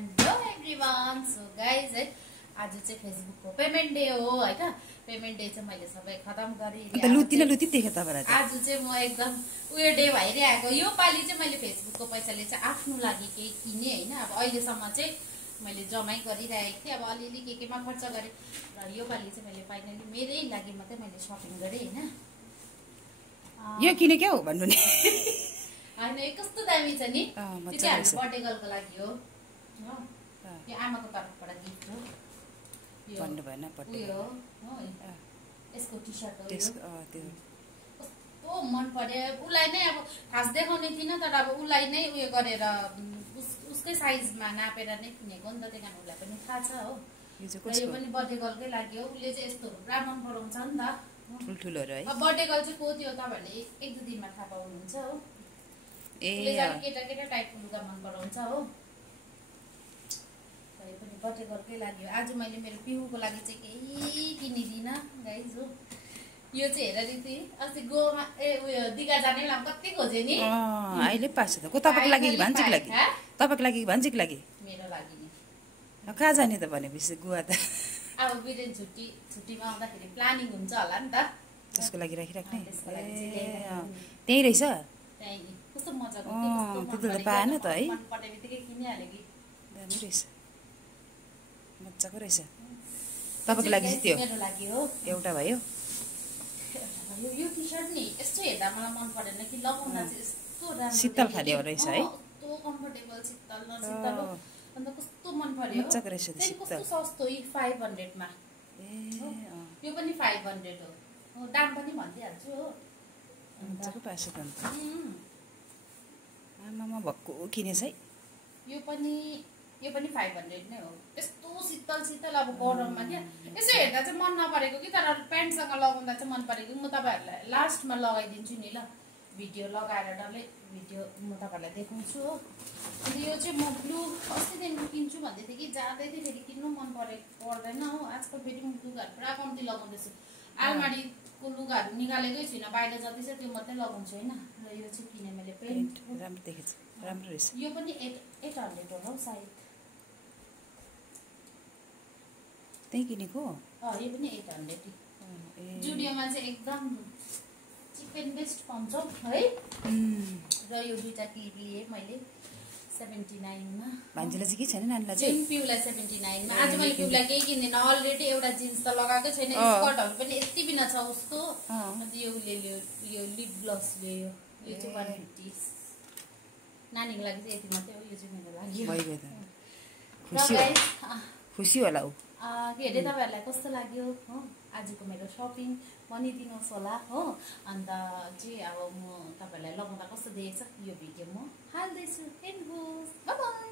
Hello everyone. So guys है आज चाहिँ फेसबुकको पेमेन्ट डे हो हैन। पेमेन्ट डे चाहिँ मैले सबै खतम गरे। लुती देखे तपाईलाई आज चाहिँ म एकदम उयो डे भइरहेको। यो पालि चाहिँ मैले फेसबुकको पैसाले चाहिँ आफ्नो लागि केही किने हैन। अब अहिलेसम्म चाहिँ मैले जमाइ गरिरहेको थिएँ। अब अलिअलि केमा खर्च गरेँ र यो पालि चाहिँ मैले फाइनली मेरै लागि मात्रै मैले सपिङ गरेँ हैन। यो किने के हो भन्नु नि हैन यो कस्तो दामी छ नि। त्यो चाहिँ हाम्रो बर्थडे गर्लको लागि हो। यो आमाको तर्फबाट गिफ्ट हो। यो भन्नु भएन बर्थडे उयो हो यसको टी-शर्ट हो। त्यो कस्तो मन पर्यो। उलाई नै अब खास देखाउने थिइनँ तर अब उलाई नै उयो गरेर उसकै साइजमा नापेर नै किनेको नि त। त्यही कारण उसलाई पनि थाहा छ हो। यो पनि बर्थडे गर्लकै लागि हो। उसले चाहिँ यस्तो पुरा मन पराउँछ नि त। ठुल्ठुलोहरु है। अब बर्थडे गर्ल चाहिँ को थियो तपाईहरुले एक दुई दिनमा थाहा पाउनुहुन्छ हो। उसले चाहिँ केटा केटा टाइपको लुगा मन पराउँछ हो। यो पनि बर्थडे गर्लकै लागि हो। आज मैले मेरो पिहुको लागि चाहिँ केही किनिदिनँ गाइज हो। यो चाहिँ हेर रीति अस्ति गोमा उयो दिघा जाने बेलामा कति खोजे नि। अहिले पास त को तपाईको लागि भान्जीको लागि तपाईको लागि भान्जीको लागि मेरो लागि नि। कहाँ जाने त भनेपछि गोवा त अब बिरेन छुट्टीमा आउँदाखेरि प्लानिङ हुन्छ होला नि त। त्यसको लागि राखिराख्ने त्यही रहेछ। त्यही कस्तो मजाको त्यो त पाएन त है। मन पर्ने बित्तिकै किनिहाल्यो कि। दामी रहेछ मजाको रहेछ। तपाईको लागि चाहिँ त्यो मेरो लागि हो। एउटा भयो। यो टी-शर्ट नि यस्तो हेर्दा मलाई मन परेन कि लगाउँदा चाहिँ यस्तो राम्रो शीतल खाले हो रहेछ है। कस्तो कम्फर्टेबल शीतल न शीतल हो। अन्त कस्तो मन पर्यो। मजाको रहेछ त्यो कस्तो सस्तो 500 मा। यो पनि 500 हो। दाम पनि भन्दिहाल्छु हो। मजाको पाएछ त अन्त। आमामा भक्कु किनेछ है। यो पनि 500 नै हो। यस्तो शीतल शीतल अब गरममा क्या। यसो हेर्दा चाहिँ मन नपरेको कि तर प्यान्टसँग लगाउँदा चाहिँ मन परेको। म तपाईहरुलाई लास्टमा लगाइदिन्छु नि ल। भिडियो लगाएर डल्लै भिडियो म तपाईहरुलाई देखाउँछु हो। अनि यो चाहिँ म ब्लू अस्तिदेखि किन्छु भन्दै थिएँ कि जाँदै थिएँ फेरि किन्नु मन पर्दैन हो। आजकल फेरि म लुगाहरू पुरा कम्ती लगाउँदैछु। आलमारीको लुगाहरू निकालेकै छुइनँ। बाहिर जति छ त्यो मात्रै लगाउँछु होइन। र यो चाहिँ किने मैले पेन्ट राम्रो देखेछ राम्रो रहेछ। यो पनि 800 होला हौ सायद। त्यही किनेको यो पनि 800। जुडियोमा चाहिँ एकदम चिप एन्ड बेस्ट पाउँछौ है। र यो दुईटा क्लिप लिएँ मैले 79 मा। भान्जीलाई चाहिँ के छैन नानीलाई चाहिँ पिउलाई 79 मा। आज मैले पिउलाई केही किन्दिनँ। अलरेडी एउटा जिन्स त लगाएकै छैन। स्कर्टहरू पनि यति बिना छ उसको। अन्त यो यो लिप ग्लस लियो। यो चाहिँ 150। नानीको लागि चाहिँ यति मात्रै हो। यो चाहिँ मेरो लागि भइगयो त। खुसी होला उ। के अरे तपाईहरुलाई कस्तो लाग्यो हो आजको मेरो सपिङ भनिदिनुहोस् होला हो। अन्त चाहिँ अब म तपाईहरुलाई लगाउँदा कस्तो देखेछ यो भिडियो म हाल्दैछु। Bye bye.